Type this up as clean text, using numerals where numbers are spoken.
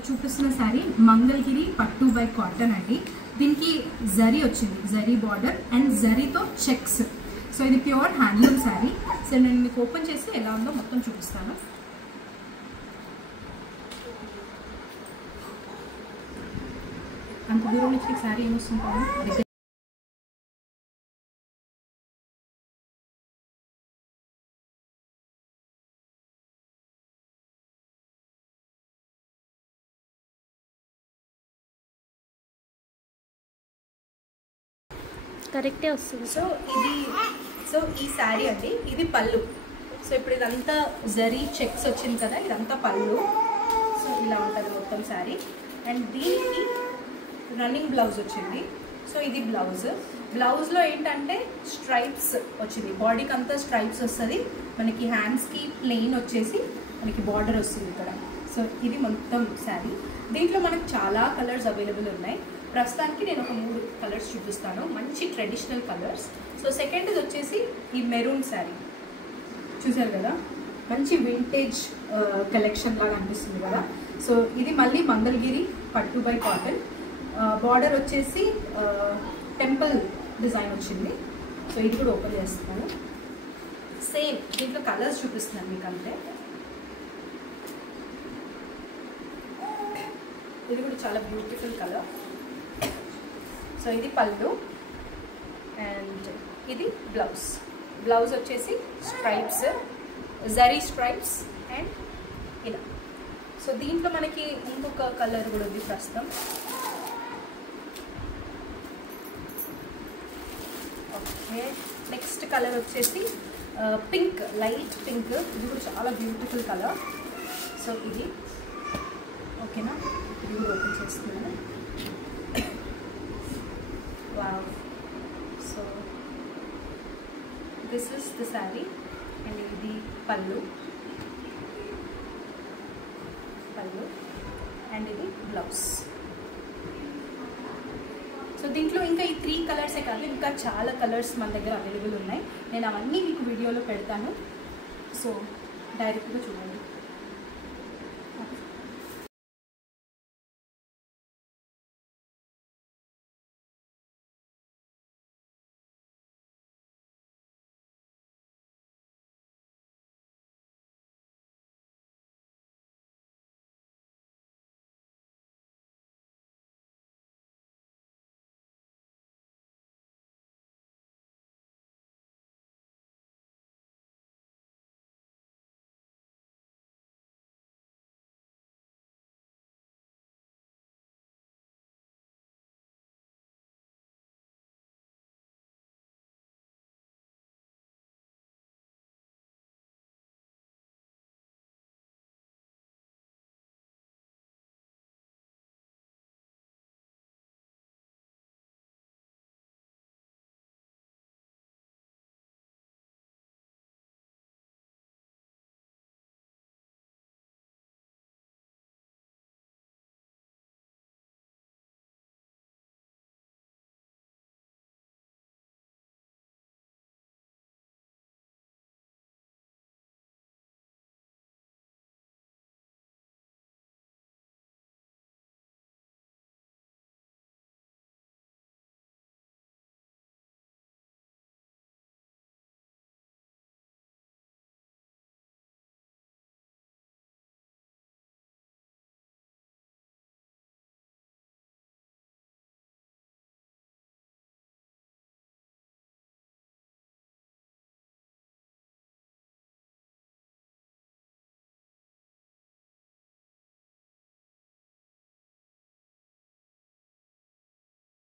మీకు చూపిస్తున్న శారీ మంగళగిరి పట్టు బై కాటన్ అండి. దీనికి జరీ వచ్చింది, జరీ బార్డర్ అండ్ జరీతో చెక్స్. సో ఇది ప్యూర్ హ్యాండ్లూమ్ శారీ. సో నేను మీకు ఓపెన్ చేసి ఎలా ఉందో మొత్తం చూపిస్తాను. అంత దూరం నుంచి శారీ ఏమొస్తుంది కరెక్టే వస్తుంది. సో ఈ శారీ అండి, ఇది పళ్ళు. సో ఇప్పుడు ఇదంతా జరీ చెక్స్ వచ్చింది కదా, ఇదంతా పళ్ళు. సో ఇలా ఉంటుంది మొత్తం శారీ. అండ్ దీనికి రన్నింగ్ బ్లౌజ్ వచ్చింది. సో ఇది బ్లౌజ్లో ఏంటంటే స్ట్రైప్స్ వచ్చింది, బాడీకి అంతా స్ట్రైప్స్ వస్తుంది. మనకి హ్యాండ్స్కి ప్లెయిన్ వచ్చేసి మనకి బార్డర్ వస్తుంది ఇక్కడ. సో ఇది మొత్తం శారీ. దీంట్లో మనకు చాలా కలర్స్ అవైలబుల్ ఉన్నాయి. ప్రస్తుతానికి నేను ఒక 3 కలర్స్ చూపిస్తాను, మంచి ట్రెడిషనల్ కలర్స్. సో సెకండ్ది వచ్చేసి ఈ మెరూన్ శారీ చూసారు కదా, మంచి వింటేజ్ కలెక్షన్ లాగా అనిపిస్తుంది కదా. సో ఇది మళ్ళీ మంగళగిరి పట్టు బై కాటన్. బార్డర్ వచ్చేసి టెంపుల్ డిజైన్ వచ్చింది. సో ఇది కూడా ఓపెన్ చేస్తున్నాను. సేమ్ దీంట్లో కలర్స్ చూపిస్తున్నాను మీకు అంతే. ఇది కూడా చాలా బ్యూటిఫుల్ కలర్. సో ఇది పళ్ళు అండ్ ఇది బ్లౌజ్ వచ్చేసి స్ట్రైప్స్, జరీ స్ట్రైప్స్ అండ్ ఇలా. సో దీంట్లో మనకి ఇంకొక కలర్ కూడా ఉంది ప్రస్తుతం. ఓకే, నెక్స్ట్ కలర్ వచ్చేసి పింక్, లైట్ పింక్. ఇది కూడా చాలా బ్యూటిఫుల్ కలర్. సో ఇది ఓకేనా, ఇది కూడా ఓపెన్ చేస్తున్నాను. Wow, so this is the sari and ఇది పళ్ళు అండ్ ఇది బ్లౌజ్. సో దీంట్లో ఇంకా ఈ 3 కలర్సే కాదు, ఇంకా చాలా కలర్స్ మన దగ్గర అవైలబుల్ ఉన్నాయి. నేను అవన్నీ మీకు వీడియోలో పెడతాను. సో డైరెక్ట్గా చూడండి.